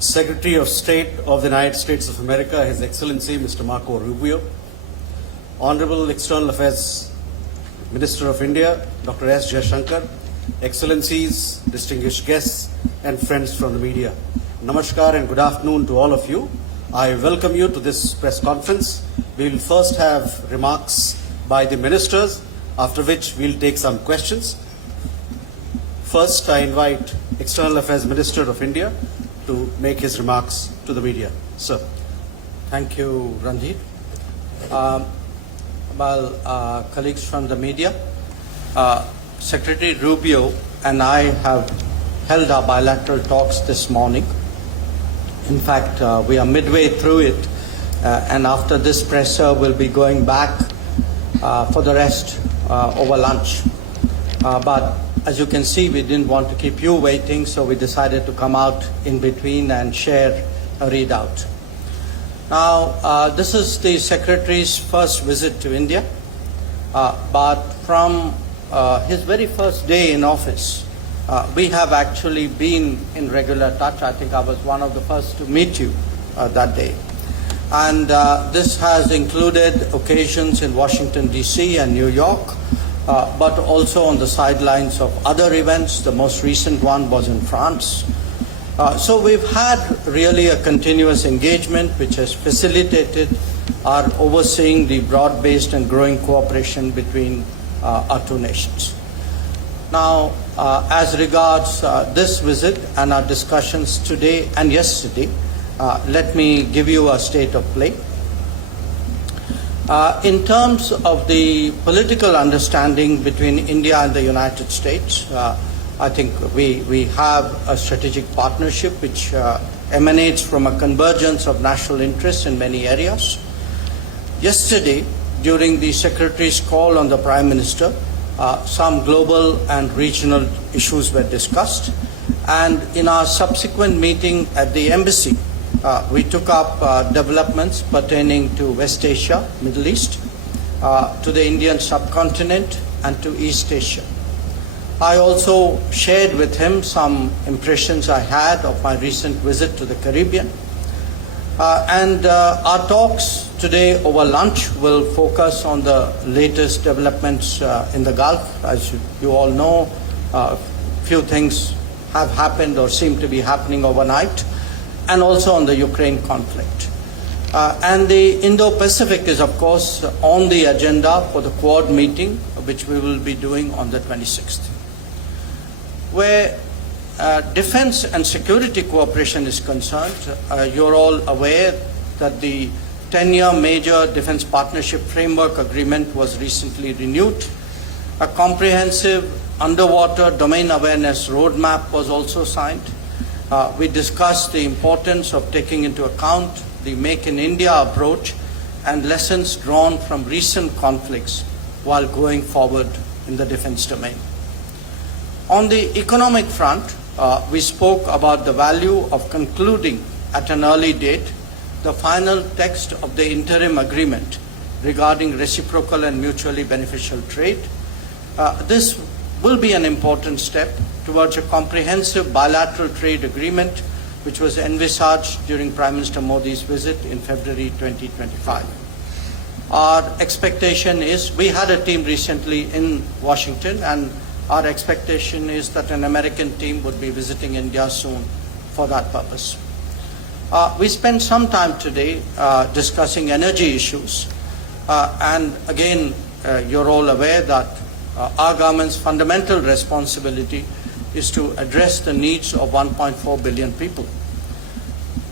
Secretary of State of the United States of America, His Excellency Mr. Marco Rubio, Honorable External Affairs Minister of India, Dr. S. Jaishankar, Excellencies, distinguished guests, and friends from the media. Namaskar and good afternoon to all of you. I welcome you to this press conference. We will first have remarks by the ministers, after which we'll take some questions. First, I invite External Affairs Minister of India to make his remarks to the media. Sir. Thank you, Ranjit. Colleagues from the media, Secretary Rubio and I have held our bilateral talks this morning. In fact, we are midway through it, and after this presser, we'll be going back for the rest over lunch. But as you can see, we didn't want to keep you waiting, so we decided to come out in between and share a readout. Now, this is the Secretary's first visit to India, but from his very first day in office, we have actually been in regular touch. I think I was one of the first to meet you that day. And this has included occasions in Washington, D.C. and New York, but also on the sidelines of other events. The most recent one was in France. So we've had really a continuous engagement which has facilitated our overseeing the broad-based and growing cooperation between our two nations. Now, as regards this visit and our discussions today and yesterday, let me give you a state of play. In terms of the political understanding between India and the United States, I think we have a strategic partnership which emanates from a convergence of national interests in many areas. Yesterday, during the Secretary's call on the Prime Minister, some global and regional issues were discussed. And in our subsequent meeting at the embassy, we took up developments pertaining to West Asia, Middle East, to the Indian subcontinent and to East Asia. I also shared with him some impressions I had of my recent visit to the Caribbean. And our talks today over lunch will focus on the latest developments in the Gulf. As you all know, a few things have happened or seem to be happening overnight, and also on the Ukraine conflict. And the Indo-Pacific is, of course, on the agenda for the Quad meeting, which we will be doing on the 26th. Where defense and security cooperation is concerned, you're all aware that the 10-year major defense partnership framework agreement was recently renewed. A comprehensive underwater domain awareness roadmap was also signed. We discussed the importance of taking into account the Make in India approach and lessons drawn from recent conflicts while going forward in the defense domain. On the economic front, we spoke about the value of concluding at an early date the final text of the interim agreement regarding reciprocal and mutually beneficial trade. This will be an important step towards a comprehensive bilateral trade agreement which was envisaged during Prime Minister Modi's visit in February 2025. Our expectation is, we had a team recently in Washington, and our expectation is that an American team would be visiting India soon for that purpose. We spent some time today discussing energy issues, and again, you're all aware that our government's fundamental responsibility is to address the needs of 1.4 billion people.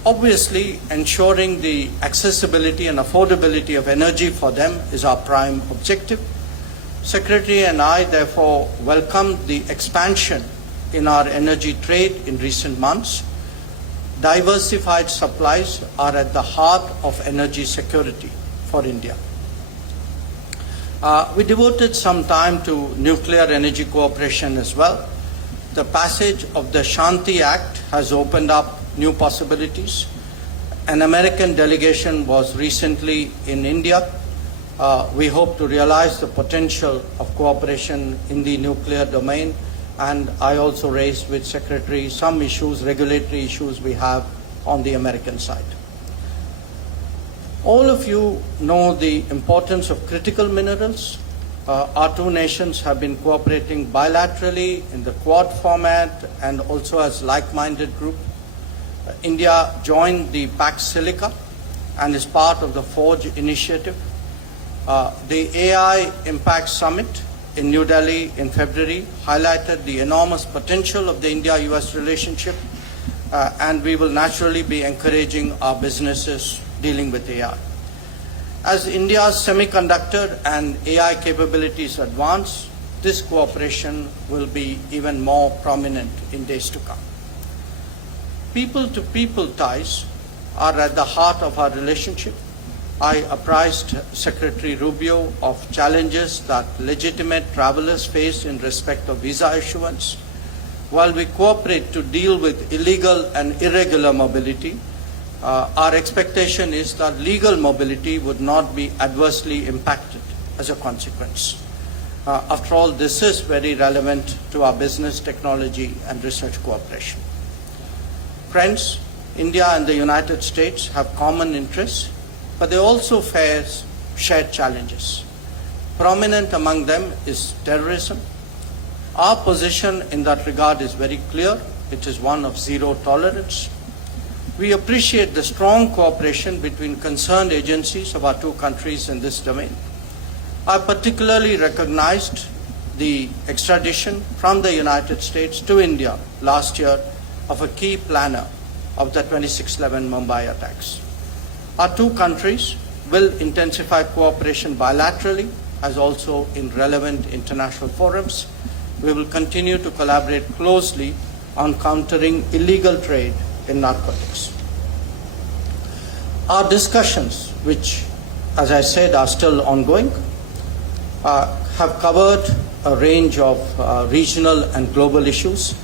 Obviously, ensuring the accessibility and affordability of energy for them is our prime objective. Secretary and I therefore welcomed the expansion in our energy trade in recent months. Diversified supplies are at the heart of energy security for India. We devoted some time to nuclear energy cooperation as well. The passage of the Shanti Act has opened up new possibilities. An American delegation was recently in India. We hope to realize the potential of cooperation in the nuclear domain, and I also raised with Secretary some issues, regulatory issues we have on the American side. All of you know the importance of critical minerals. Our two nations have been cooperating bilaterally in the Quad format and also as like-minded group. India joined the Pax Silica and is part of the Forge initiative. The AI Impact Summit in New Delhi in February highlighted the enormous potential of the India-US relationship, and we will naturally be encouraging our businesses dealing with AI. As India's semiconductor and AI capabilities advance, this cooperation will be even more prominent in days to come. People-to-people ties are at the heart of our relationship. I apprised Secretary Rubio of challenges that legitimate travelers face in respect of visa issuance. While we cooperate to deal with illegal and irregular mobility, our expectation is that legal mobility would not be adversely impacted as a consequence. After all, this is very relevant to our business, technology, and research cooperation. Friends, India and the United States have common interests, but they also face shared challenges. Prominent among them is terrorism. Our position in that regard is very clear. It is one of zero tolerance. We appreciate the strong cooperation between concerned agencies of our two countries in this domain. I particularly recognized the extradition from the United States to India last year of a key planner of the 26/11 Mumbai attacks. Our two countries will intensify cooperation bilaterally as also in relevant international forums. We will continue to collaborate closely on countering illegal trade in narcotics. Our discussions, which, as I said, are still ongoing, have covered a range of regional and global issues.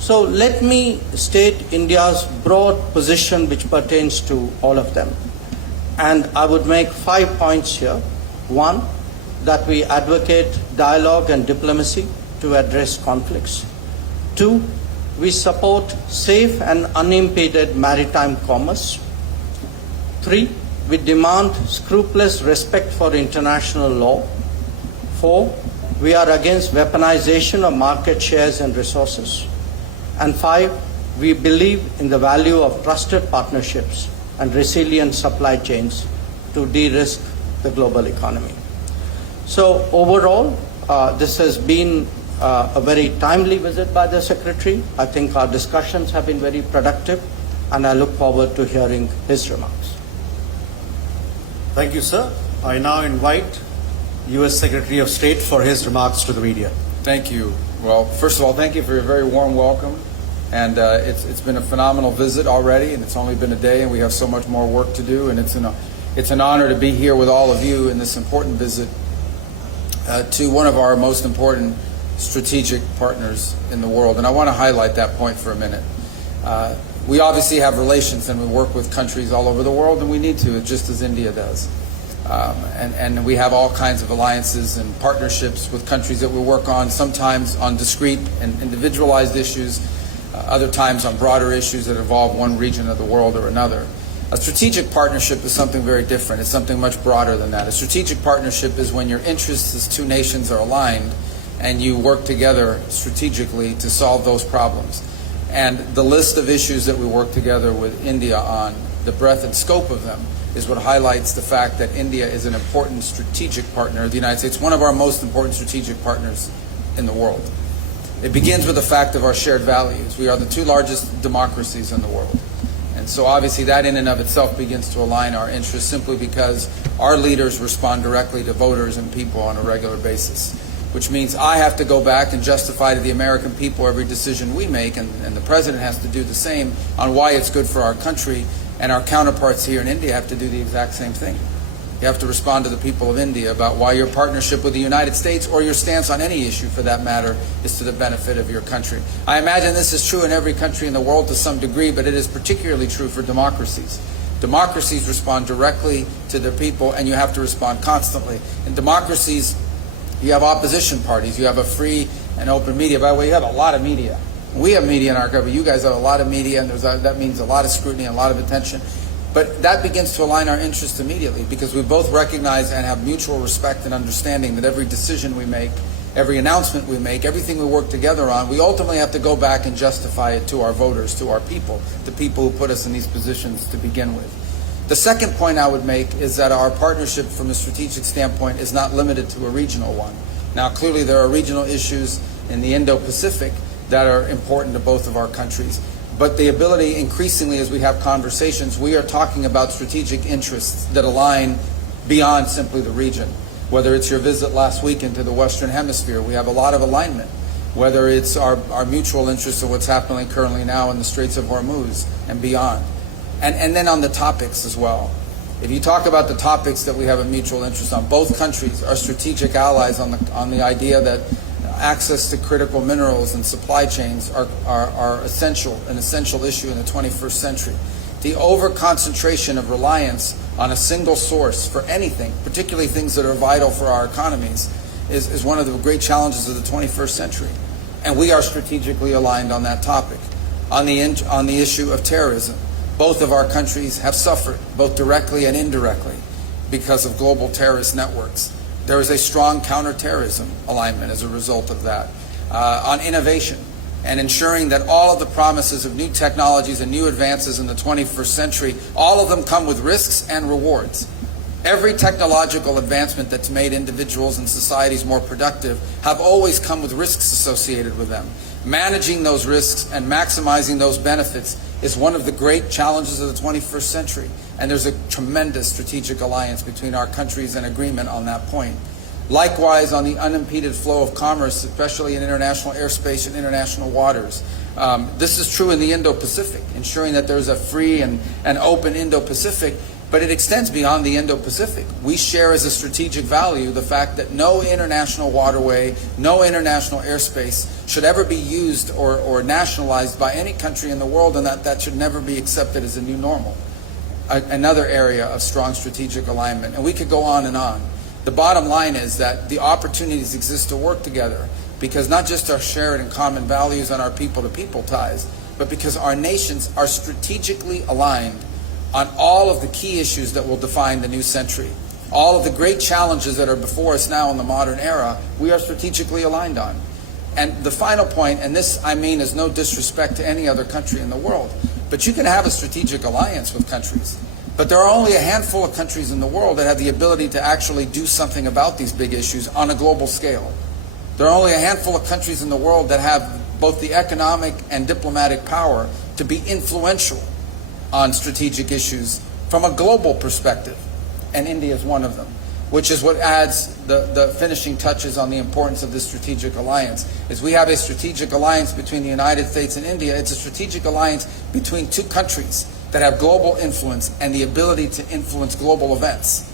So let me state India's broad position which pertains to all of them. And I would make 5 points here. One, that we advocate dialogue and diplomacy to address conflicts. Two, we support safe and unimpeded maritime commerce. Three, we demand scrupulous respect for international law. Four, we are against weaponization of market shares and resources. And five, we believe in the value of trusted partnerships and resilient supply chains to de-risk the global economy. So overall, this has been a very timely visit by the Secretary. I think our discussions have been very productive, and I look forward to hearing his remarks. Thank you, sir. I now invite U.S. Secretary of State for his remarks to the media. Thank you. Well, first of all, thank you for your very warm welcome. And it's been a phenomenal visit already, and it's only been a day, and we have so much more work to do. And it's an honor to be here with all of you in this important visit to one of our most important strategic partners in the world. And I want to highlight that point for a minute. We obviously have relations, and we work with countries all over the world, and we need to, just as India does. And we have all kinds of alliances and partnerships with countries that we work on, sometimes on discrete and individualized issues, other times on broader issues that involve one region of the world or another. A strategic partnership is something very different. It's something much broader than that. A strategic partnership is when your interests as two nations are aligned and you work together strategically to solve those problems. And the list of issues that we work together with India on, the breadth and scope of them, is what highlights the fact that India is an important strategic partner of the United States, one of our most important strategic partners in the world. It begins with the fact of our shared values. We are the two largest democracies in the world. And so obviously that in and of itself begins to align our interests simply because our leaders respond directly to voters and people on a regular basis, which means I have to go back and justify to the American people every decision we make, and the President has to do the same on why it's good for our country, and our counterparts here in India have to do the exact same thing. You have to respond to the people of India about why your partnership with the United States, or your stance on any issue for that matter, is to the benefit of your country. I imagine this is true in every country in the world to some degree, but it is particularly true for democracies. Democracies respond directly to their people, and you have to respond constantly. In democracies, you have opposition parties. You have a free and open media. By the way, you have a lot of media. We have media in our government. You guys have a lot of media, and that means a lot of scrutiny and a lot of attention. But that begins to align our interests immediately because we both recognize and have mutual respect and understanding that every decision we make, every announcement we make, everything we work together on, we ultimately have to go back and justify it to our voters, to our people, the people who put us in these positions to begin with. The second point I would make is that our partnership from a strategic standpoint is not limited to a regional one. Now, clearly there are regional issues in the Indo-Pacific that are important to both of our countries. But the ability, increasingly, as we have conversations, we are talking about strategic interests that align beyond simply the region. Whether it's your visit last week into the Western Hemisphere, we have a lot of alignment. Whether it's our mutual interest in what's happening currently now in the Straits of Hormuz and beyond. And then on the topics as well. If you talk about the topics that we have a mutual interest on, both countries are strategic allies on the idea that access to critical minerals and supply chains are essential, an essential issue in the 21st century. The over-concentration of reliance on a single source for anything, particularly things that are vital for our economies, is one of the great challenges of the 21st century. And we are strategically aligned on that topic. On the issue of terrorism, both of our countries have suffered, both directly and indirectly, because of global terrorist networks. There is a strong counterterrorism alignment as a result of that. On innovation and ensuring that all of the promises of new technologies and new advances in the 21st century, all of them come with risks and rewards. Every technological advancement that's made individuals and societies more productive have always come with risks associated with them. Managing those risks and maximizing those benefits is one of the great challenges of the 21st century. And there's a tremendous strategic alliance between our countries and agreement on that point. Likewise, on the unimpeded flow of commerce, especially in international airspace and international waters. This is true in the Indo-Pacific, ensuring that there's a free and open Indo-Pacific, but it extends beyond the Indo-Pacific. We share as a strategic value the fact that no international waterway, no international airspace should ever be used or nationalized by any country in the world, and that should never be accepted as a new normal. Another area of strong strategic alignment. And we could go on and on. The bottom line is that the opportunities exist to work together because not just our shared and common values and our people-to-people ties, but because our nations are strategically aligned on all of the key issues that will define the new century. All of the great challenges that are before us now in the modern era, we are strategically aligned on. And the final point, and this I mean is no disrespect to any other country in the world, but you can have a strategic alliance with countries. But there are only a handful of countries in the world that have the ability to actually do something about these big issues on a global scale. There are only a handful of countries in the world that have both the economic and diplomatic power to be influential on strategic issues from a global perspective. And India is one of them, which is what adds the finishing touches on the importance of this strategic alliance. Is we have a strategic alliance between the United States and India. It's a strategic alliance between two countries that have global influence and the ability to influence global events.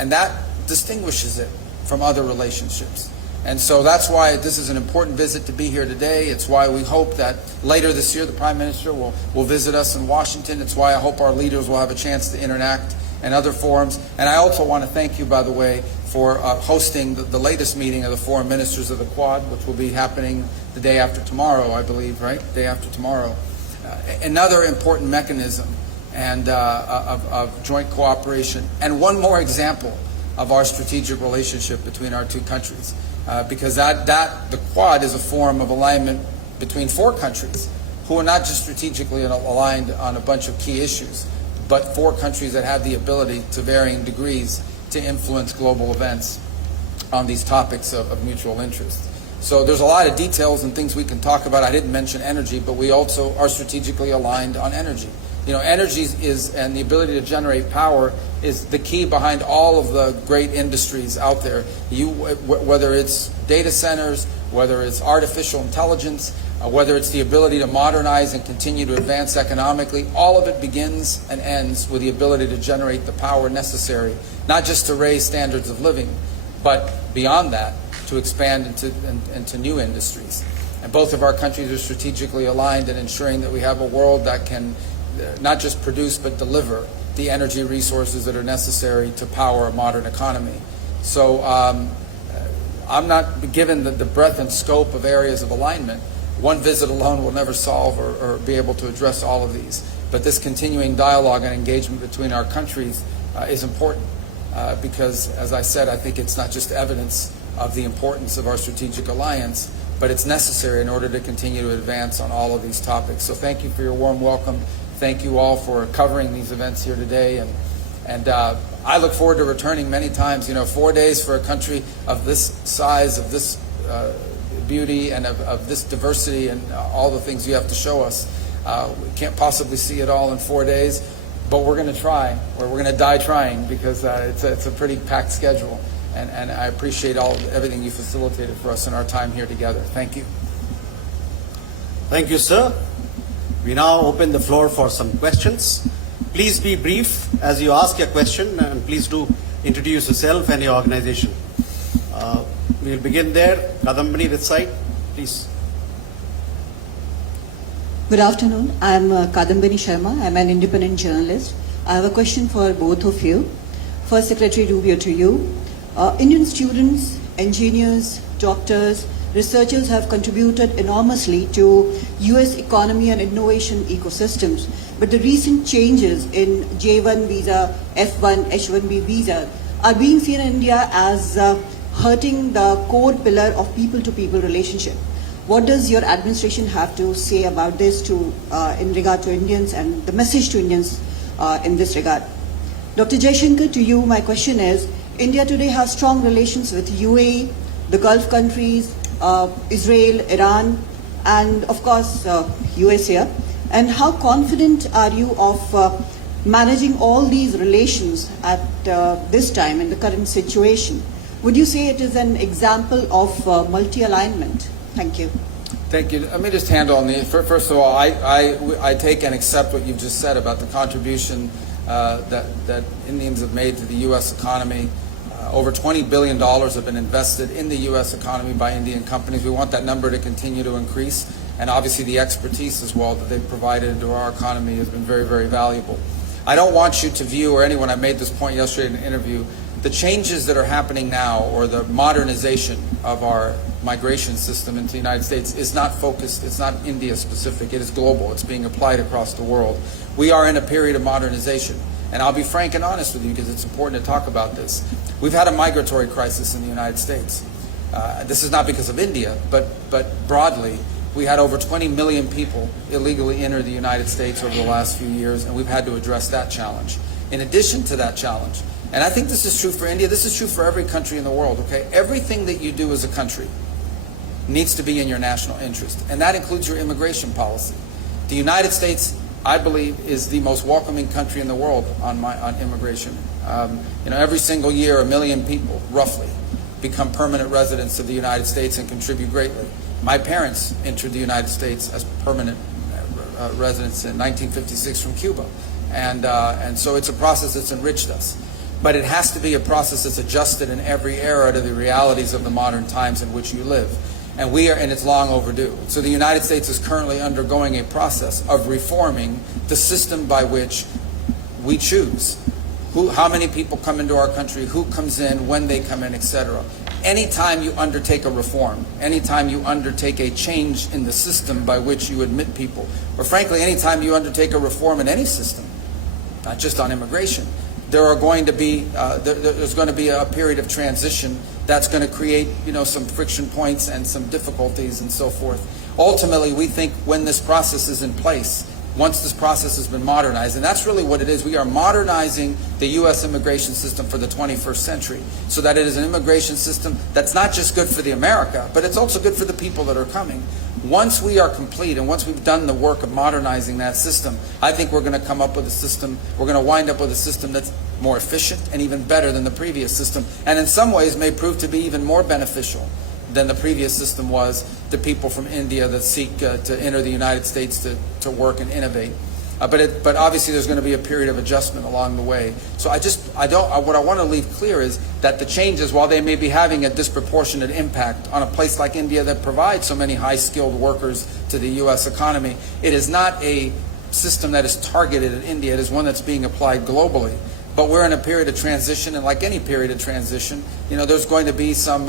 And that distinguishes it from other relationships. And so that's why this is an important visit to be here today. It's why we hope that later this year the Prime Minister will visit us in Washington. It's why I hope our leaders will have a chance to interact in other forums. And I also want to thank you, by the way, for hosting the latest meeting of the foreign ministers of the Quad, which will be happening the day after tomorrow, I believe, right? Day after tomorrow. Another important mechanism and of joint cooperation. And one more example of our strategic relationship between our two countries. Because the Quad is a form of alignment between four countries who are not just strategically aligned on a bunch of key issues, but four countries that have the ability to varying degrees to influence global events on these topics of mutual interest. So there's a lot of details and things we can talk about. I didn't mention energy, but we also are strategically aligned on energy. You know, energy and the ability to generate power is the key behind all of the great industries out there. Whether it's data centers, whether it's artificial intelligence, whether it's the ability to modernize and continue to advance economically, all of it begins and ends with the ability to generate the power necessary, not just to raise standards of living, but beyond that, to expand into new industries. And both of our countries are strategically aligned in ensuring that we have a world that can not just produce but deliver the energy resources that are necessary to power a modern economy. So I'm not given the breadth and scope of areas of alignment, one visit alone will never solve or be able to address all of these. But this continuing dialogue and engagement between our countries is important because, as I said, I think it's not just evidence of the importance of our strategic alliance, but it's necessary in order to continue to advance on all of these topics. So thank you for your warm welcome. Thank you all for covering these events here today. And I look forward to returning many times. 4 days for a country of this size, of this beauty, and of this diversity, and all the things you have to show us. We can't possibly see it all in 4 days, but we're going to try, or we're going to die trying, because it's a pretty packed schedule. And I appreciate everything you facilitated for us in our time here together. Thank you. Thank you, sir. We now open the floor for some questions. Please be brief as you ask your question, and please do introduce yourself and your organization. We'll begin there. Kadambini, this side, please. Good afternoon. I'm Kadambini Sharma. I'm an independent journalist. I have a question for both of you. First, Secretary Rubio, to you. Indian students, engineers, doctors, researchers have contributed enormously to US economy and innovation ecosystems. But the recent changes in J1 visa, F1, H1B visa are being seen in India as hurting the core pillar of people-to-people relationship. What does your administration have to say about this in regard to Indians and the message to Indians in this regard? Dr. Jaishankar, to you, my question is, India today has strong relations with UAE, the Gulf countries, Israel, Iran, and of course US here. And how confident are you of managing all these relations at this time in the current situation? Would you say it is an example of multi-alignment? Thank you. Thank you. Let me just handle on the first of all, I take and accept what you've just said about the contribution that Indians have made to the U.S. economy. Over $20 billion have been invested in the U.S. economy by Indian companies. We want that number to continue to increase, and obviously the expertise as well that they've provided to our economy has been very, very valuable. I don't want you to view, or anyone, I made this point yesterday in an interview, the changes that are happening now, or the modernization of our migration system into the United States, is not focused, it's not India specific, it is global, it's being applied across the world. We are in a period of modernization, and I'll be frank and honest with you because it's important to talk about this. We've had a migratory crisis in the United States. This is not because of India, but broadly, we had over 20 million people illegally enter the United States over the last few years, and we've had to address that challenge. In addition to that challenge, and I think this is true for India, this is true for every country in the world, okay? Everything that you do as a country needs to be in your national interest, and that includes your immigration policy. The United States, I believe, is the most welcoming country in the world on immigration. Every single year, 1 million people, roughly, become permanent residents of the United States and contribute greatly. My parents entered the United States as permanent residents in 1956 from Cuba, and so it's a process that's enriched us. But it has to be a process that's adjusted in every era to the realities of the modern times in which you live. And it's long overdue. So the United States is currently undergoing a process of reforming the system by which we choose how many people come into our country, who comes in, when they come in, etc. Anytime you undertake a reform, anytime you undertake a change in the system by which you admit people, or frankly, anytime you undertake a reform in any system, not just on immigration, there's going to be a period of transition that's going to create, some friction points and some difficulties and so forth. Ultimately, we think when this process is in place, once this process has been modernized, and that's really what it is, we are modernizing the U.S. immigration system for the 21st century so that it is an immigration system that's not just good for the America, but it's also good for the people that are coming. Once we are complete and once we've done the work of modernizing that system, I think we're going to come up with a system, we're going to wind up with a system that's more efficient and even better than the previous system, and in some ways may prove to be even more beneficial than the previous system was to people from India that seek to enter the United States to work and innovate. But obviously there's going to be a period of adjustment along the way. So what I want to leave clear is that the changes, while they may be having a disproportionate impact on a place like India that provides so many high-skilled workers to the U.S. economy, it is not a system that is targeted at India. It is one that's being applied globally. But we're in a period of transition, and like any period of transition, there's going to be some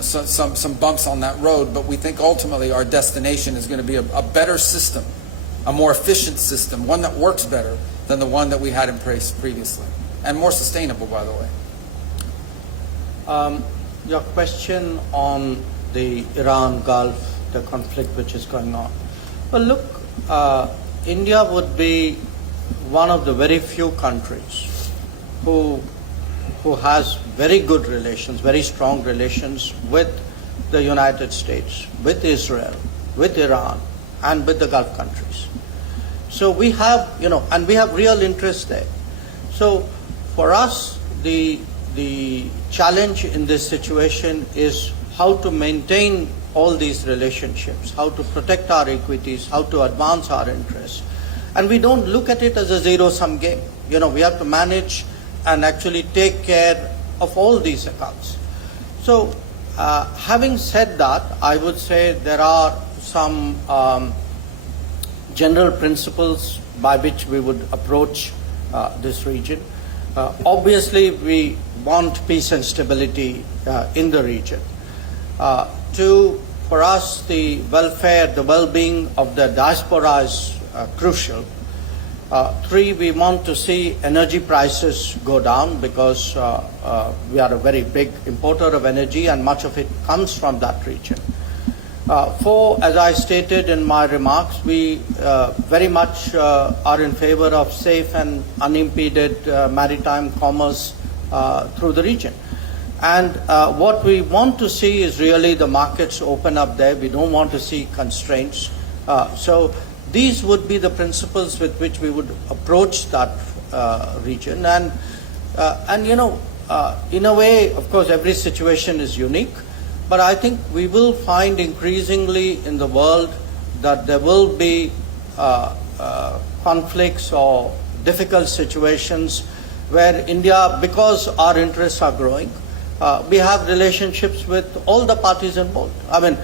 some bumps on that road, but we think ultimately our destination is going to be a better system, a more efficient system, one that works better than the one that we had in place previously, and more sustainable, by the way. Your question on the Iran Gulf, the conflict which is going on. Well, look, India would be one of the very few countries who has very good relations, very strong relations with the United States, with Israel, with Iran, and with the Gulf countries. So we have, and we have real interest there. So for us, the challenge in this situation is how to maintain all these relationships, how to protect our equities, how to advance our interests. And we don't look at it as a zero-sum game. We have to manage and actually take care of all these accounts. So having said that, I would say there are some general principles by which we would approach this region. Obviously, we want peace and stability in the region. Two, for us, the welfare, the well-being of the diaspora is crucial. Three, we want to see energy prices go down because we are a very big importer of energy and much of it comes from that region. Four, as I stated in my remarks, we very much are in favor of safe and unimpeded maritime commerce through the region. And what we want to see is really the markets open up there. We don't want to see constraints. So these would be the principles with which we would approach that region. And in a way, of course, every situation is unique. But I think we will find increasingly in the world that there will be conflicts or difficult situations where India, because our interests are growing, we have relationships with all the parties involved. I mean,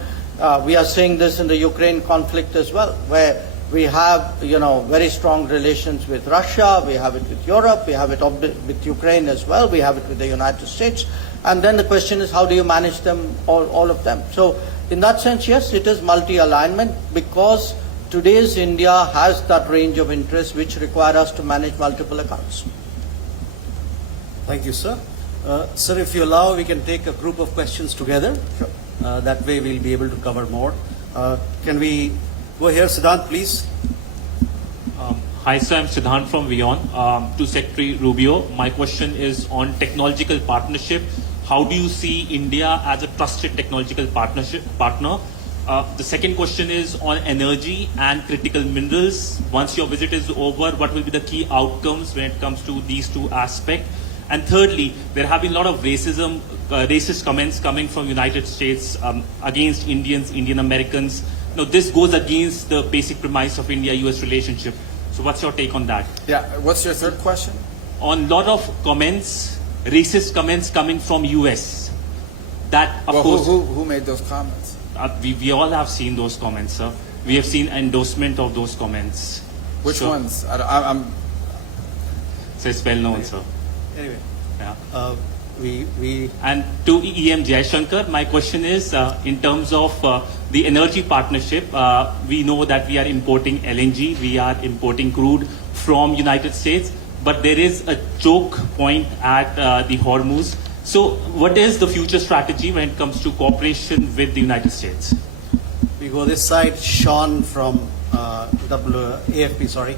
we are seeing this in the Ukraine conflict as well, where we have, very strong relations with Russia, we have it with Europe, we have it with Ukraine as well, we have it with the United States. And then the question is, how do you manage them, all of them? So in that sense, yes, it is multi-alignment because today's India has that range of interests which require us to manage multiple accounts. Thank you, sir. Sir, if you allow, we can take a group of questions together. Sure. That way we'll be able to cover more. Can we go here, Siddhant, please? Hi, sir. I'm Siddhant from WION. To Secretary Rubio, my question is on technological partnership. How do you see India as a trusted technological partner? The second question is on energy and critical minerals. Once your visit is over, what will be the key outcomes when it comes to these two aspects? And thirdly, there have been a lot of racist comments coming from United States against Indians, Indian Americans. This goes against the basic premise of India-US relationship. So what's your take on that? Yeah, what's your third question? On a lot of comments, racist comments coming from US. That, of course, who made those comments? we all have seen those comments, sir. We have seen endorsement of those comments. Which ones? I'm So it's well known, sir. Anyway, Yeah. we And to EM Jayashankar, my question is in terms of the energy partnership, we know that we are importing LNG, we are importing crude from United States, but there is a choke point at the Hormuz. So what is the future strategy when it comes to cooperation with the United States? we go this side. Sean from AFP, sorry.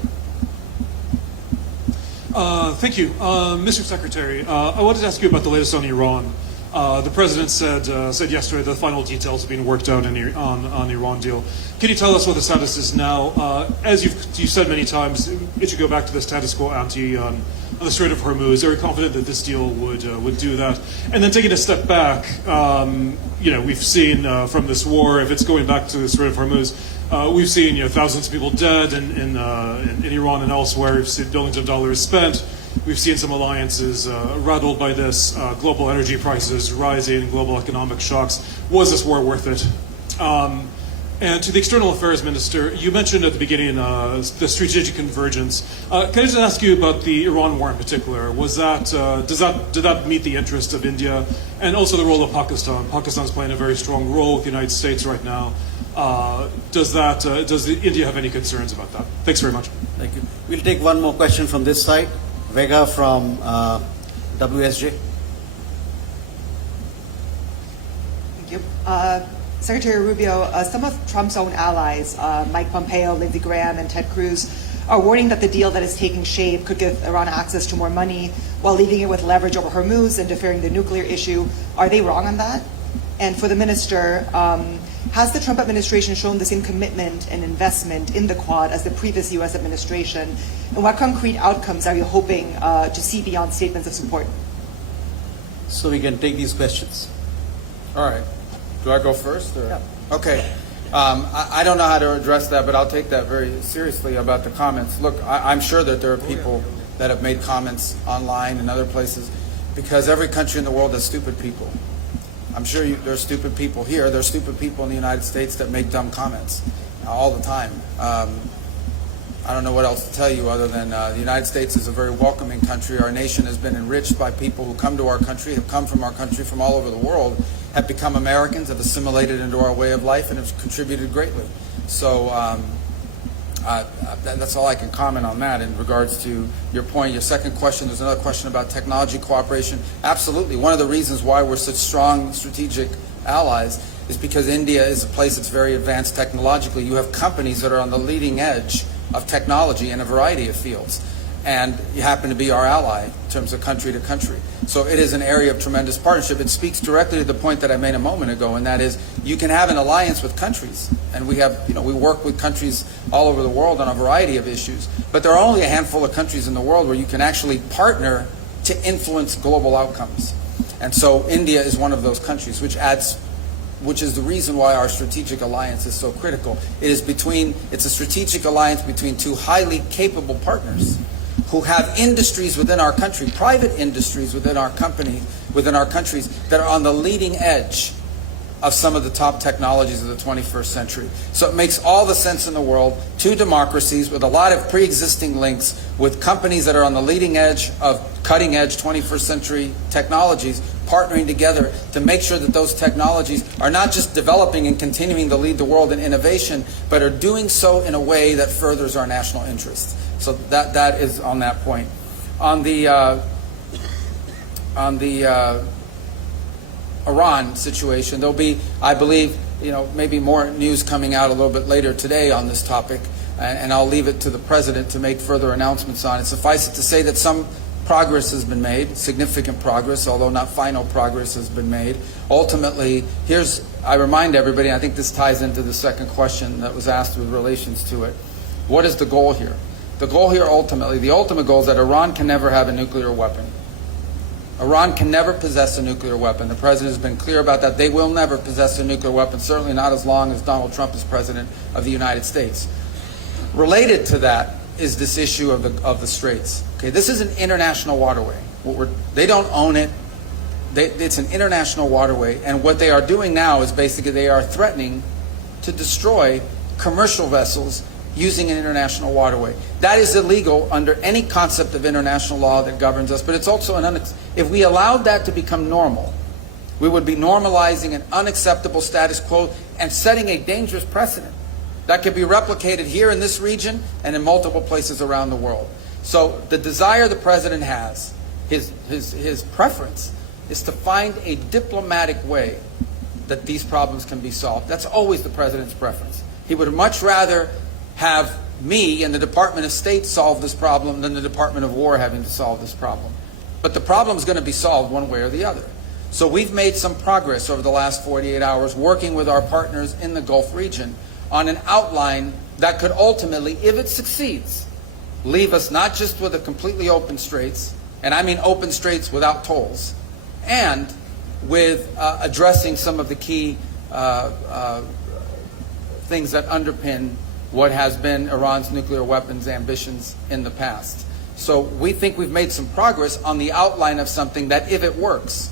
Thank you. Mr. Secretary, I wanted to ask you about the latest on Iran. The president said yesterday the final details are being worked out on the Iran deal. Can you tell us what the status is now? As you've said many times, it should go back to the status quo ante on the Strait of Hormuz. Are you confident that this deal would do that? And then taking a step back, we've seen from this war, if it's going back to the Strait of Hormuz, we've seen thousands of people dead in Iran and elsewhere. We've seen billions of dollars spent. We've seen some alliances rattled by this, global energy prices rising, global economic shocks. Was this war worth it? And to the External Affairs Minister, you mentioned at the beginning the strategic convergence. Can I just ask you about the Iran war in particular? Was that did that meet the interest of India, and also the role of Pakistan? Pakistan's playing a very strong role with the United States right now. Does India have any concerns about that? Thanks very much. Thank you. We'll take one more question from this side. Vega from WSJ. Thank you. Secretary Rubio, some of Trump's own allies, Mike Pompeo, Lindsey Graham, and Ted Cruz, are warning that the deal that is taking shape could give Iran access to more money while leaving it with leverage over Hormuz and deferring the nuclear issue. Are they wrong on that? And for the minister, has the Trump administration shown the same commitment and investment in the Quad as the previous U.S. administration? And what concrete outcomes are you hoping to see beyond statements of support? So we can take these questions. All right. Do I go first? Or? Yeah. Okay. I don't know how to address that, but I'll take that very seriously about the comments. Look, I'm sure that there are people that have made comments online and other places, because every country in the world has stupid people. I'm sure there are stupid people here. There are stupid people in the United States that make dumb comments all the time. I don't know what else to tell you other than the United States is a very welcoming country. Our nation has been enriched by people who come to our country, have come from our country from all over the world, have become Americans, have assimilated into our way of life, and have contributed greatly. So that's all I can comment on that in regards to your point. Your second question, there's another question about technology cooperation. Absolutely. One of the reasons why we're such strong strategic allies is because India is a place that's very advanced technologically. You have companies that are on the leading edge of technology in a variety of fields. And you happen to be our ally in terms of country to country. So it is an area of tremendous partnership. It speaks directly to the point that I made a moment ago, and that is you can have an alliance with countries. And we have, we work with countries all over the world on a variety of issues. But there are only a handful of countries in the world where you can actually partner to influence global outcomes. And so India is one of those countries, which is the reason why our strategic alliance is so critical. It's a strategic alliance between two highly capable partners who have industries within our country, private industries within our countries, that are on the leading edge of some of the top technologies of the 21st century. So it makes all the sense in the world, two democracies with a lot of pre-existing links, with companies that are on the leading edge of cutting-edge 21st century technologies, partnering together to make sure that those technologies are not just developing and continuing to lead the world in innovation, but are doing so in a way that furthers our national interests. So that is on that point. On the Iran situation, there'll be, I believe, maybe more news coming out a little bit later today on this topic, and I'll leave it to the President to make further announcements on it. Suffice it to say that some progress has been made, significant progress, although not final progress has been made. Ultimately, I remind everybody, and I think this ties into the second question that was asked with relations to it. What is the goal here? The goal here ultimately, the ultimate goal is that Iran can never have a nuclear weapon. Iran can never possess a nuclear weapon. The President has been clear about that. They will never possess a nuclear weapon, certainly not as long as Donald Trump is President of the United States. Related to that is this issue of the Straits. Okay, this is an international waterway. They don't own it. It's an international waterway, and what they are doing now is basically they are threatening to destroy commercial vessels using an international waterway. That is illegal under any concept of international law that governs us, but it's also if we allowed that to become normal, we would be normalizing an unacceptable status quo and setting a dangerous precedent that could be replicated here in this region and in multiple places around the world. So the desire the President has, his preference, is to find a diplomatic way that these problems can be solved. That's always the President's preference. He would much rather have me and the Department of State solve this problem than the Department of War having to solve this problem. But the problem is going to be solved one way or the other. So we've made some progress over the last 48 hours working with our partners in the Gulf region on an outline that could ultimately, if it succeeds, leave us not just with a completely open straits, and I mean open straits without tolls, and with addressing some of the key things that underpin what has been Iran's nuclear weapons ambitions in the past. So we think we've made some progress on the outline of something that, if it works,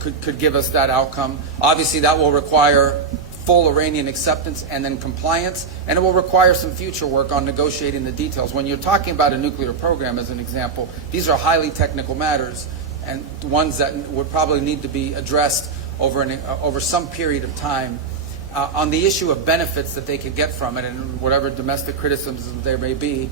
could give us that outcome. Obviously, that will require full Iranian acceptance and then compliance, and it will require some future work on negotiating the details. When you're talking about a nuclear program, as an example, these are highly technical matters and ones that would probably need to be addressed over some period of time. On the issue of benefits that they could get from it and whatever domestic criticism there may be,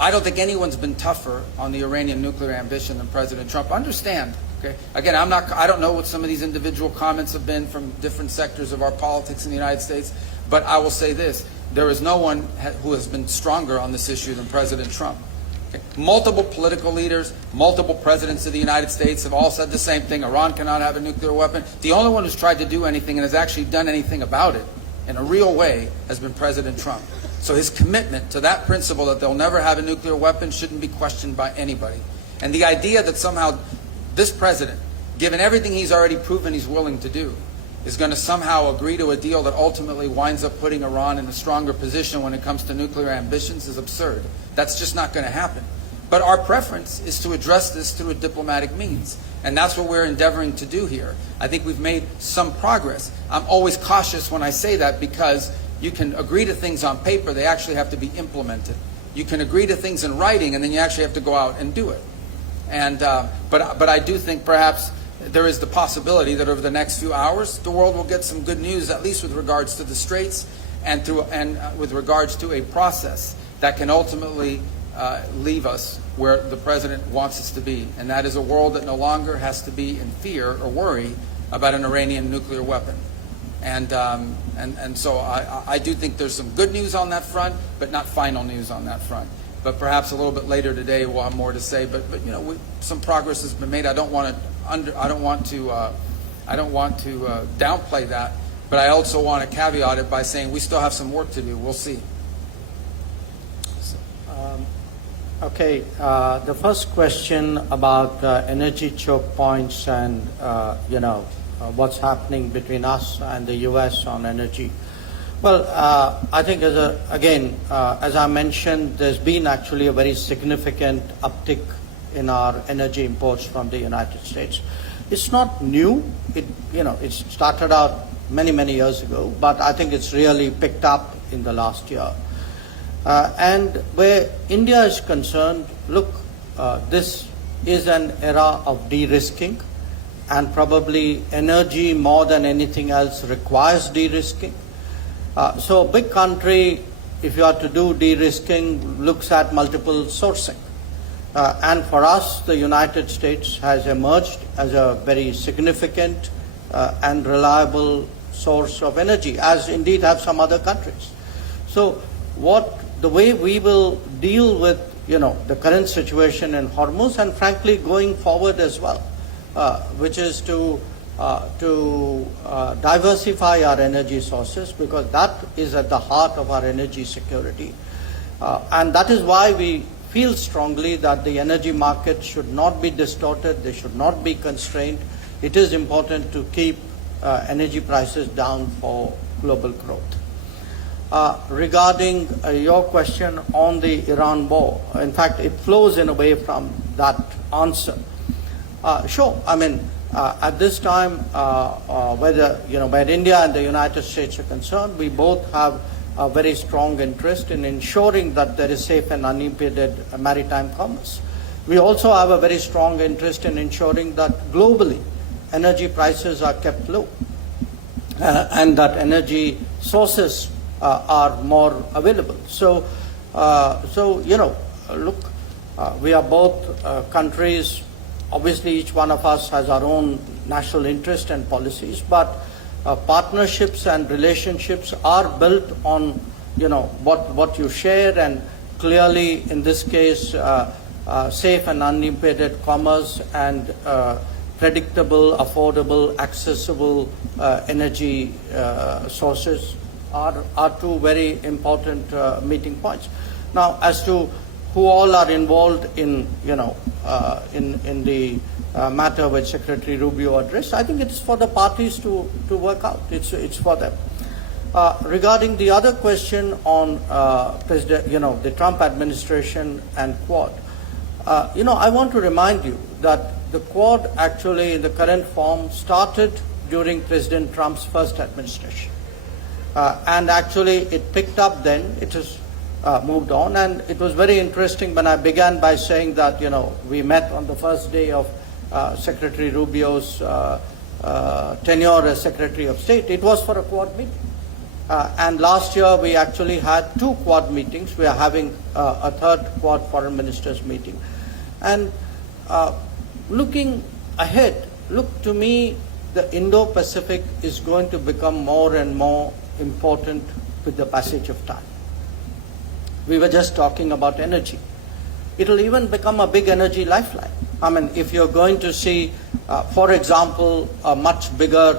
I don't think anyone's been tougher on the Iranian nuclear ambition than President Trump. Understand, okay? Again, I don't know what some of these individual comments have been from different sectors of our politics in the United States, but I will say this: there is no one who has been stronger on this issue than President Trump. Okay? Multiple political leaders, multiple presidents of the United States have all said the same thing: Iran cannot have a nuclear weapon. The only one who's tried to do anything and has actually done anything about it in a real way has been President Trump. So his commitment to that principle that they'll never have a nuclear weapon shouldn't be questioned by anybody. And the idea that somehow this president, given everything he's already proven he's willing to do, is going to somehow agree to a deal that ultimately winds up putting Iran in a stronger position when it comes to nuclear ambitions is absurd. That's just not going to happen. But our preference is to address this through a diplomatic means. And that's what we're endeavoring to do here. I think we've made some progress. I'm always cautious when I say that because you can agree to things on paper, they actually have to be implemented. You can agree to things in writing, and then you actually have to go out and do it. And but I do think perhaps there is the possibility that over the next few hours, the world will get some good news, at least with regards to the Straits and with regards to a process that can ultimately leave us where the president wants us to be, and that is a world that no longer has to be in fear or worry about an Iranian nuclear weapon. And so I do think there's some good news on that front, but not final news on that front. But perhaps a little bit later today we'll have more to say. But you know, some progress has been made. I don't want to downplay that, but I also want to caveat it by saying we still have some work to do. We'll see. Okay, the first question about energy choke points and what's happening between us and the U.S. on energy. Well, I think as I mentioned, there's been actually a very significant uptick in our energy imports from the United States. It's not new. It started out many years ago, but I think it's really picked up in the last year. And where India is concerned, look, this is an era of de-risking, and probably energy more than anything else requires de-risking. So a big country, if you are to do de-risking, looks at multiple sourcing. And for us, the United States has emerged as a very significant and reliable source of energy, as indeed have some other countries. So the way we will deal with the current situation in Hormuz, and frankly going forward as well, which is to diversify our energy sources, because that is at the heart of our energy security. And that is why we feel strongly that the energy market should not be distorted, they should not be constrained. It is important to keep energy prices down for global growth. Regarding your question on the Iran war, in fact, it flows in a way from that answer. Sure, I mean, at this time, where India and the United States are concerned, we both have a very strong interest in ensuring that there is safe and unimpeded maritime commerce. We also have a very strong interest in ensuring that globally energy prices are kept low and that energy sources are more available. So look, we are both countries. Obviously, each one of us has our own national interest and policies, but partnerships and relationships are built on, what you share, and clearly, in this case, safe and unimpeded commerce and predictable, affordable, accessible energy sources are two very important meeting points. Now, as to who all are involved in the matter which Secretary Rubio addressed, I think it's for the parties to work out. It's for them. Regarding the other question on the Trump administration and Quad, I want to remind you that the Quad actually in the current form started during President Trump's first administration. And actually it picked up then, it has moved on, and it was very interesting when I began by saying that, we met on the first day of Secretary Rubio's tenure as Secretary of State. It was for a Quad meeting. And last year we actually had 2 Quad meetings. We are having a 3rd Quad Foreign Ministers meeting. And looking ahead, look, to me, the Indo-Pacific is going to become more and more important with the passage of time. We were just talking about energy. It will even become a big energy lifeline. I mean, if you're going to see, for example, a much bigger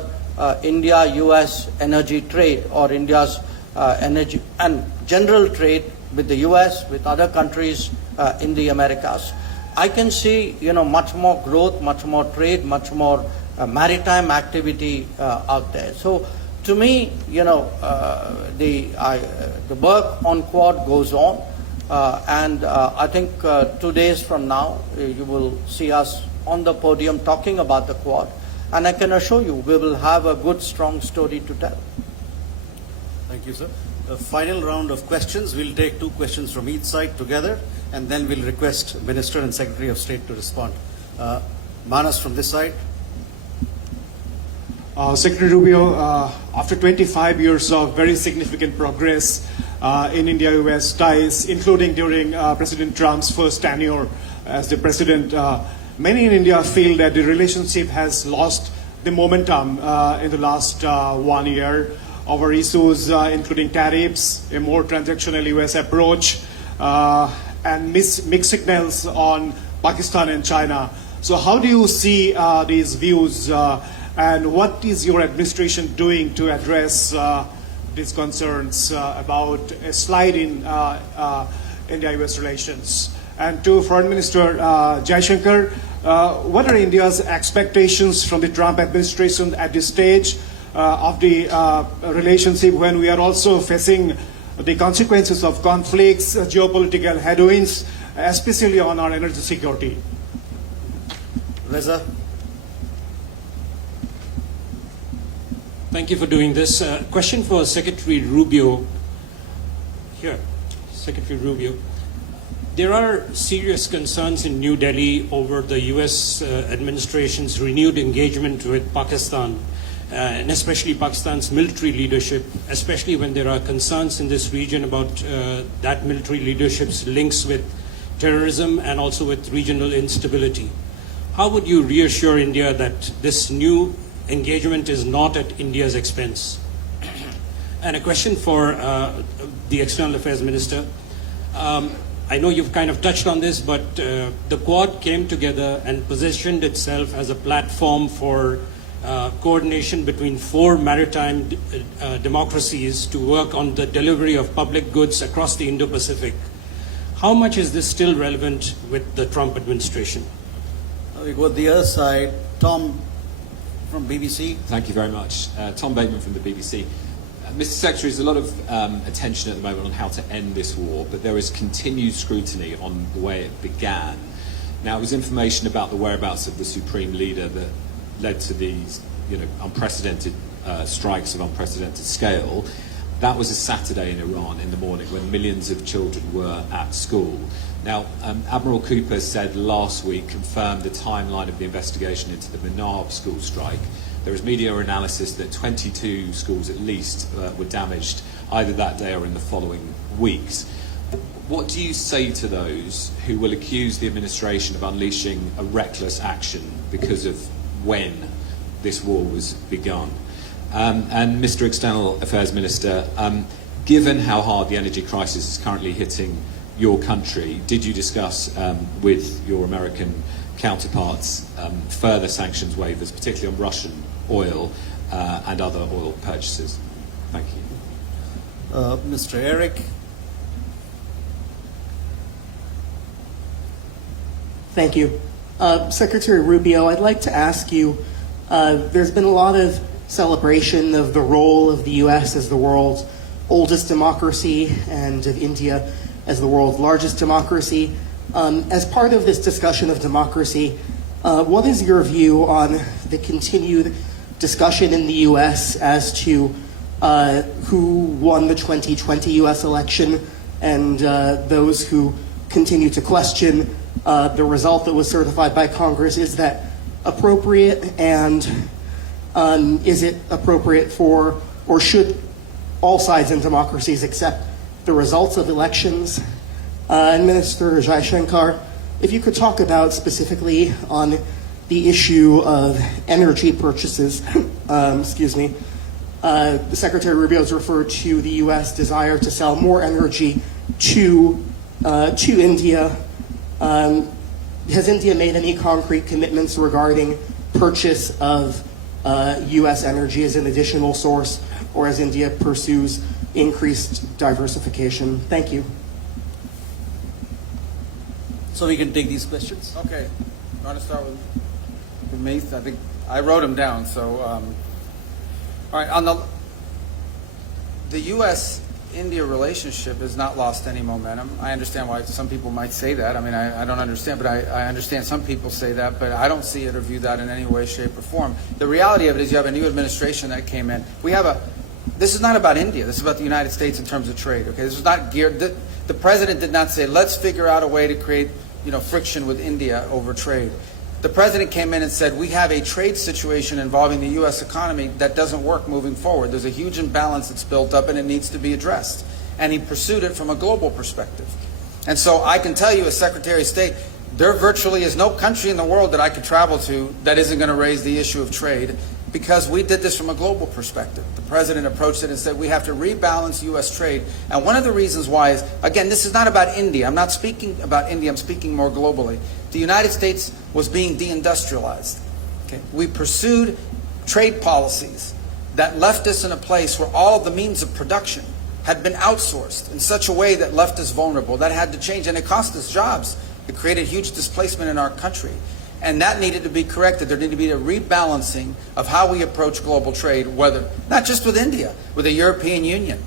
India-US energy trade, or India's energy and general trade with the US, with other countries in the Americas, I can see, much more growth, much more trade, much more maritime activity out there. So, to me, the work on Quad goes on, and I think 2 days from now you will see us on the podium talking about the Quad, and I can assure you we will have a good, strong story to tell. Thank you, sir. The final round of questions. We'll take 2 questions from each side together, and then we'll request Minister and Secretary of State to respond. Manas from this side. Secretary Rubio, after 25 years of very significant progress in India-US ties, including during President Trump's first tenure as the president, many in India feel that the relationship has lost the momentum in the last 1 year over issues including tariffs, a more transactional US approach, and mixed signals on Pakistan and China. So how do you see these views, and what is your administration doing to address these concerns about a slide in India-US relations? And to Foreign Minister Jaishankar, what are India's expectations from the Trump administration at this stage of the relationship, when we are also facing the consequences of conflicts, geopolitical headwinds, especially on our energy security? Reza. Thank you for doing this. Question for Secretary Rubio. Here, Secretary Rubio. There are serious concerns in New Delhi over the U.S. administration's renewed engagement with Pakistan, and especially Pakistan's military leadership, especially when there are concerns in this region about that military leadership's links with terrorism and also with regional instability. How would you reassure India that this new engagement is not at India's expense? And a question for the External Affairs Minister. I know you've kind of touched on this, but the Quad came together and positioned itself as a platform for coordination between 4 maritime democracies to work on the delivery of public goods across the Indo-Pacific. How much is this still relevant with the Trump administration? We go to the other side. Tom from BBC. Thank you very much. Tom Bateman from the BBC. Mr. Secretary, there's a lot of attention at the moment on how to end this war, but there is continued scrutiny on the way it began. Now, it was information about the whereabouts of the Supreme Leader that led to these, unprecedented strikes of unprecedented scale. That was a Saturday in Iran in the morning when millions of children were at school. Now, Admiral Cooper said last week, confirmed the timeline of the investigation into the Manab school strike. There is media analysis that 22 schools at least were damaged either that day or in the following weeks. What do you say to those who will accuse the administration of unleashing a reckless action because of when this war was begun? And Mr. External Affairs Minister, given how hard the energy crisis is currently hitting your country, did you discuss with your American counterparts further sanctions waivers, particularly on Russian oil and other oil purchases? Thank you. Mr. Eric. Thank you. Secretary Rubio, I'd like to ask you, there's been a lot of celebration of the role of the U.S. as the world's oldest democracy and of India as the world's largest democracy. As part of this discussion of democracy, what is your view on the continued discussion in the U.S. as to who won the 2020 U.S. election and those who continue to question the result that was certified by Congress. Is that appropriate, and is it appropriate for, or should all sides in democracies accept the results of elections? And Minister Jaishankar, if you could talk about specifically on the issue of energy purchases, the Secretary Rubio has referred to the U.S. desire to sell more energy to India. Has India made any concrete commitments regarding purchase of U.S. energy as an additional source, or as India pursues increased diversification? Thank you. So we can take these questions. Okay. You want to start with me? I think I wrote them down. So, all right. On the U.S.-India relationship has not lost any momentum. I understand why some people might say that. I mean, I don't understand, but I understand some people say that, but I don't see it or view that in any way, shape, or form. The reality of it is you have a new administration that came in. This is not about India. This is about the United States in terms of trade. Okay, this is not geared. The president did not say, let's figure out a way to create friction with India over trade. The president came in and said, we have a trade situation involving the U.S. economy that doesn't work moving forward. There's a huge imbalance that's built up and it needs to be addressed. And he pursued it from a global perspective. And so I can tell you as Secretary of State, there virtually is no country in the world that I could travel to that isn't going to raise the issue of trade, because we did this from a global perspective. The president approached it and said we have to rebalance U.S. trade. And one of the reasons why is, again, this is not about India. I'm not speaking about India. I'm speaking more globally. The United States was being deindustrialized. Okay? We pursued trade policies that left us in a place where all of the means of production had been outsourced in such a way that left us vulnerable. That had to change, and it cost us jobs. It created huge displacement in our country. And that needed to be corrected. There needed to be a rebalancing of how we approach global trade, whether not just with India, with the European Union,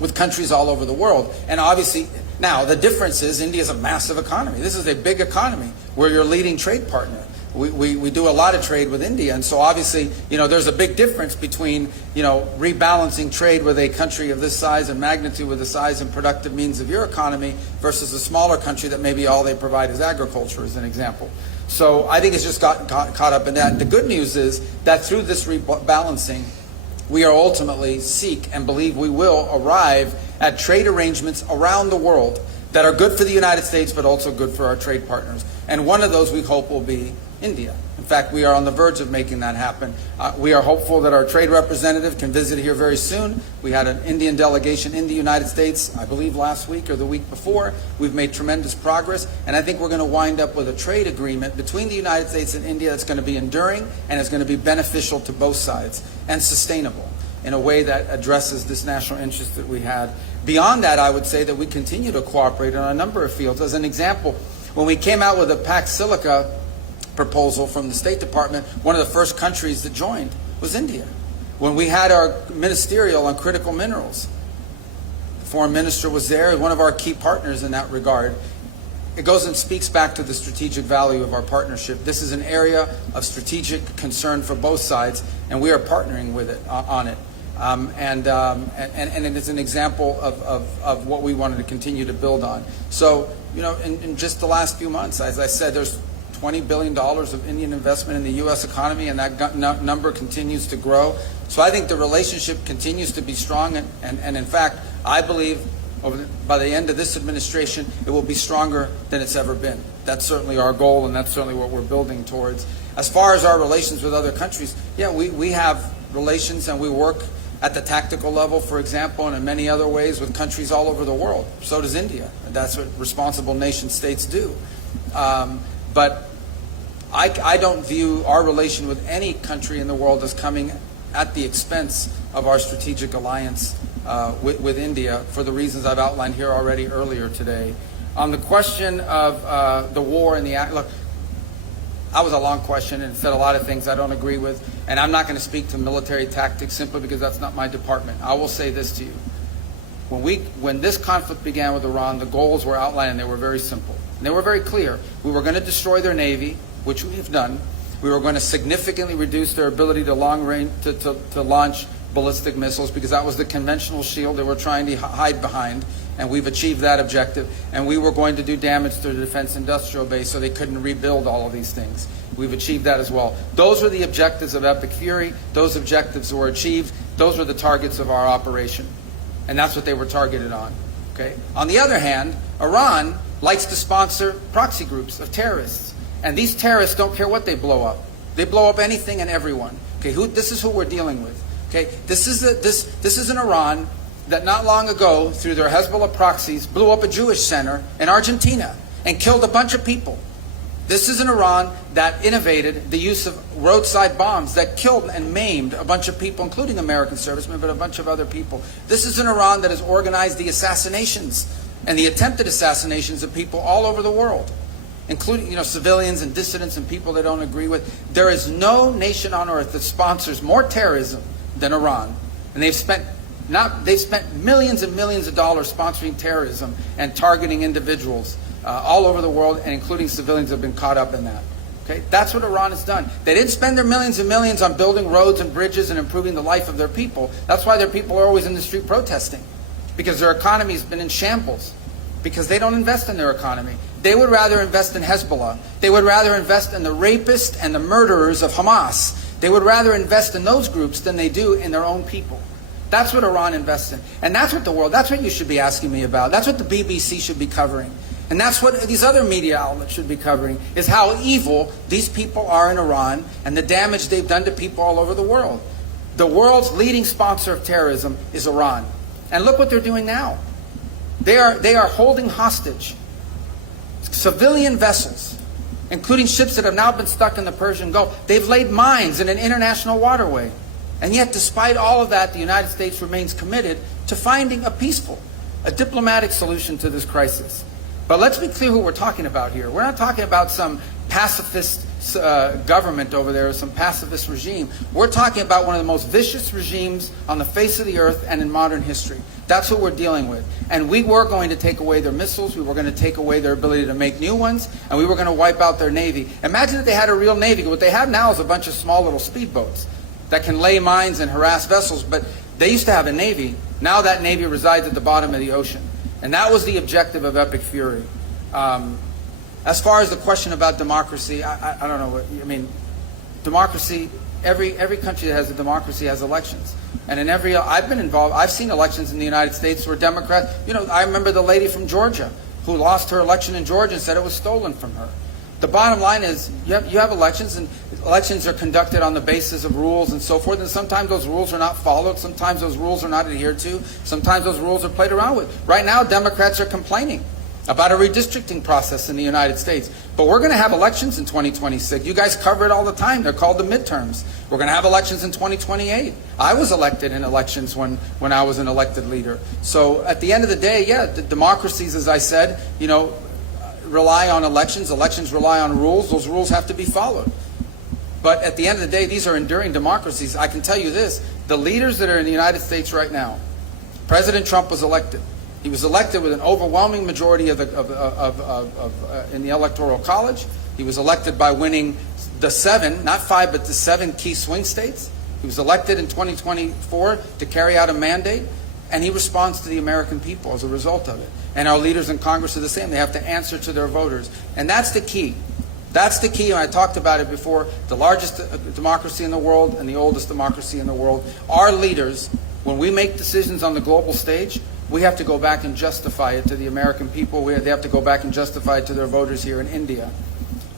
with countries all over the world. And obviously, now the difference is India is a massive economy. This is a big economy. We're your leading trade partner. We do a lot of trade with India, and so obviously, there's a big difference between, rebalancing trade with a country of this size and magnitude, with the size and productive means of your economy, versus a smaller country that maybe all they provide is agriculture, as an example. So I think it's just gotten caught up in that. The good news is that through this rebalancing, we are ultimately seek and believe we will arrive at trade arrangements around the world that are good for the United States, but also good for our trade partners. And one of those we hope will be India. In fact, we are on the verge of making that happen. We are hopeful that our trade representative can visit here very soon. We had an Indian delegation in the United States, I believe last week or the week before. We've made tremendous progress, and I think we're going to wind up with a trade agreement between the United States and India that's going to be enduring and is going to be beneficial to both sides and sustainable in a way that addresses this national interest that we had. Beyond that, I would say that we continue to cooperate on a number of fields. As an example, when we came out with a Pax Silica proposal from the State Department, one of the first countries that joined was India. When we had our ministerial on critical minerals, the foreign minister was there, one of our key partners in that regard. It goes and speaks back to the strategic value of our partnership. This is an area of strategic concern for both sides, and we are partnering with it on it. And it is an example of what we wanted to continue to build on. So, in just the last few months, as I said, there's $20 billion of Indian investment in the U.S. economy, and that number continues to grow. So I think the relationship continues to be strong, and in fact, I believe by the end of this administration, it will be stronger than it's ever been. That's certainly our goal, and that's certainly what we're building towards. As far as our relations with other countries, yeah, we have relations, and we work at the tactical level, for example, and in many other ways with countries all over the world. So does India. That's what responsible nation states do. But I don't view our relation with any country in the world as coming at the expense of our strategic alliance with India, for the reasons I've outlined here already earlier today. On the question of the war and look, that was a long question and said a lot of things I don't agree with, and I'm not going to speak to military tactics simply because that's not my department. I will say this to you. When this conflict began with Iran, the goals were outlined and they were very simple. And they were very clear. We were going to destroy their navy, which we have done. We were going to significantly reduce their ability to long range to launch ballistic missiles because that was the conventional shield they were trying to hide behind, and we've achieved that objective. And we were going to do damage to the defense industrial base so they couldn't rebuild all of these things. We've achieved that as well. Those were the objectives of Epic Fury. Those objectives were achieved. Those were the targets of our operation. And that's what they were targeted on. Okay? On the other hand, Iran likes to sponsor proxy groups of terrorists. And these terrorists don't care what they blow up. They blow up anything and everyone. Okay? This is who we're dealing with. Okay? This is an Iran that not long ago, through their Hezbollah proxies, blew up a Jewish center in Argentina and killed a bunch of people. This is an Iran that innovated the use of roadside bombs that killed and maimed a bunch of people, including American servicemen, but a bunch of other people. This is an Iran that has organized the assassinations and the attempted assassinations of people all over the world, including civilians and dissidents and people they don't agree with. There is no nation on earth that sponsors more terrorism than Iran, and they've spent millions and millions of dollars sponsoring terrorism and targeting individuals all over the world, and including civilians have been caught up in that. Okay? That's what Iran has done. They didn't spend their millions and millions on building roads and bridges and improving the life of their people. That's why their people are always in the street protesting, because their economy has been in shambles, because they don't invest in their economy. They would rather invest in Hezbollah. They would rather invest in the rapists and the murderers of Hamas. They would rather invest in those groups than they do in their own people. That's what Iran invests in. And that's what you should be asking me about. That's what the BBC should be covering. And that's what these other media outlets should be covering, is how evil these people are in Iran and the damage they've done to people all over the world. The world's leading sponsor of terrorism is Iran. And look what they're doing now. They are holding hostage civilian vessels, including ships that have now been stuck in the Persian Gulf. They've laid mines in an international waterway. And yet, despite all of that, the United States remains committed to finding a diplomatic solution to this crisis. But let's be clear who we're talking about here. We're not talking about some pacifist government over there, or some pacifist regime. We're talking about one of the most vicious regimes on the face of the earth and in modern history. That's what we're dealing with. And we were going to take away their missiles, we were going to take away their ability to make new ones, and we were going to wipe out their navy. Imagine if they had a real navy. What they have now is a bunch of small little speedboats that can lay mines and harass vessels, but they used to have a navy. Now that navy resides at the bottom of the ocean. And that was the objective of Epic Fury. As far as the question about democracy, I don't know. Democracy, every country that has a democracy has elections. And in I've been involved, I've seen elections in the United States where Democrats, I remember the lady from Georgia who lost her election in Georgia and said it was stolen from her. The bottom line is you have elections, and elections are conducted on the basis of rules and so forth, and sometimes those rules are not followed, sometimes those rules are not adhered to, sometimes those rules are played around with. Right now, Democrats are complaining about a redistricting process in the United States. But we're going to have elections in 2026. You guys cover it all the time. They're called the midterms. We're going to have elections in 2028. I was elected in elections when I was an elected leader. So at the end of the day, the democracies, as I said, rely on elections. Elections rely on rules. Those rules have to be followed. But at the end of the day, these are enduring democracies. I can tell you this, the leaders that are in the United States right now, President Trump was elected. He was elected with an overwhelming majority in the Electoral College. He was elected by winning the 7, not 5, but the 7 key swing states. He was elected in 2024 to carry out a mandate, and he responds to the American people as a result of it. And our leaders in Congress are the same. They have to answer to their voters. And that's the key. That's the key, and I talked about it before. The largest democracy in the world and the oldest democracy in the world. Our leaders, when we make decisions on the global stage, we have to go back and justify it to the American people. They have to go back and justify it to their voters here in India.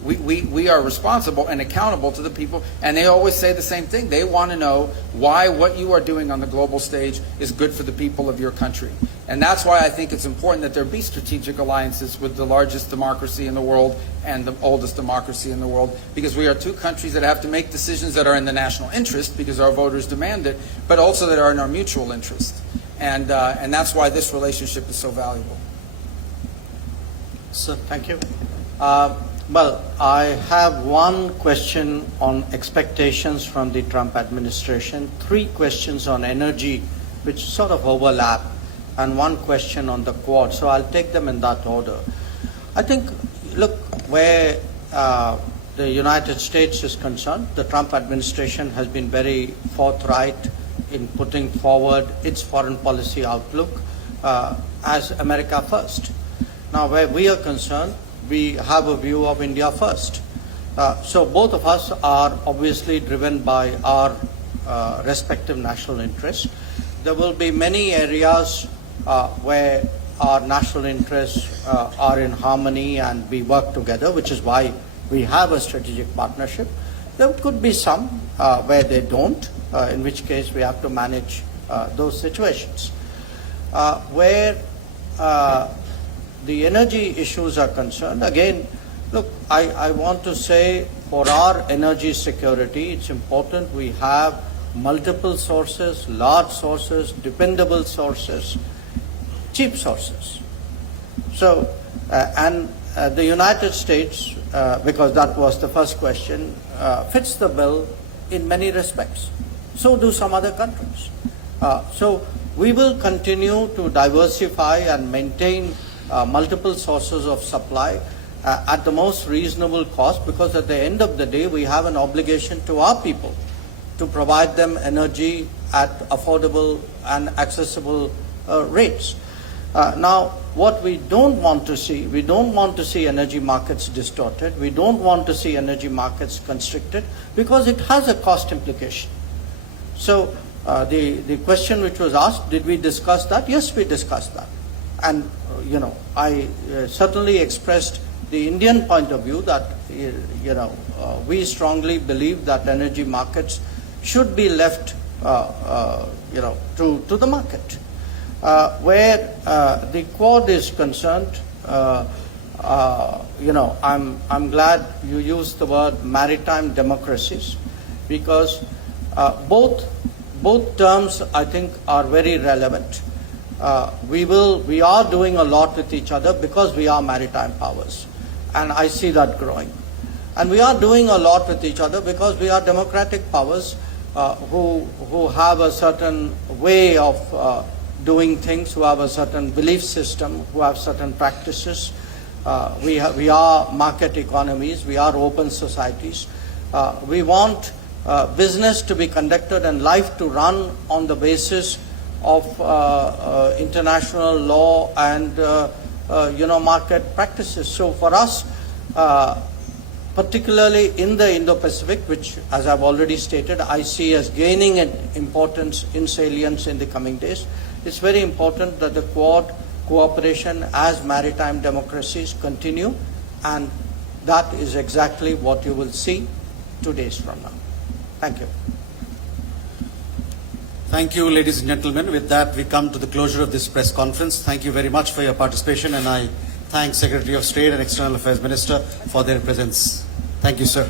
We are responsible and accountable to the people, and they always say the same thing. They want to know why what you are doing on the global stage is good for the people of your country. And that's why I think it's important that there be strategic alliances with the largest democracy in the world and the oldest democracy in the world, because we are two countries that have to make decisions that are in the national interest because our voters demand it, but also that are in our mutual interest. And that's why this relationship is so valuable. So, thank you. Well, I have one question on expectations from the Trump administration, 3 questions on energy, which sort of overlap, and 1 question on the Quad. So I'll take them in that order. I think, look, where the United States is concerned, the Trump administration has been very forthright in putting forward its foreign policy outlook as America first. Now, where we are concerned, we have a view of India first. So both of us are obviously driven by our respective national interests. There will be many areas where our national interests are in harmony and we work together, which is why we have a strategic partnership. There could be some where they don't, in which case we have to manage those situations. Where the energy issues are concerned, again, look, I want to say for our energy security, it's important we have multiple sources, large sources, dependable sources, cheap sources. So, the United States, because that was the first question, fits the bill in many respects. So do some other countries. So we will continue to diversify and maintain multiple sources of supply at the most reasonable cost, because at the end of the day we have an obligation to our people to provide them energy at affordable and accessible rates. Now, what we don't want to see, we don't want to see energy markets distorted, we don't want to see energy markets constricted, because it has a cost implication. So the question which was asked, did we discuss that? Yes, we discussed that. And, I certainly expressed the Indian point of view that, we strongly believe that energy markets should be left, to the market. Where the Quad is concerned, I'm glad you used the word maritime democracies, because both terms I think are very relevant. We are doing a lot with each other because we are maritime powers, and I see that growing. And we are doing a lot with each other because we are democratic powers who have a certain way of doing things, who have a certain belief system, who have certain practices. We are market economies, we are open societies. We want business to be conducted and life to run on the basis of international law and market practices. So for us, particularly in the Indo-Pacific, which, as I've already stated, I see as gaining in importance, in salience in the coming days, it's very important that the Quad cooperation as maritime democracies continue, and that is exactly what you will see 2 days from now. Thank you. Thank you, ladies and gentlemen. With that, we come to the closure of this press conference. Thank you very much for your participation, and I thank Secretary of State and External Affairs Minister for their presence. Thank you, sir.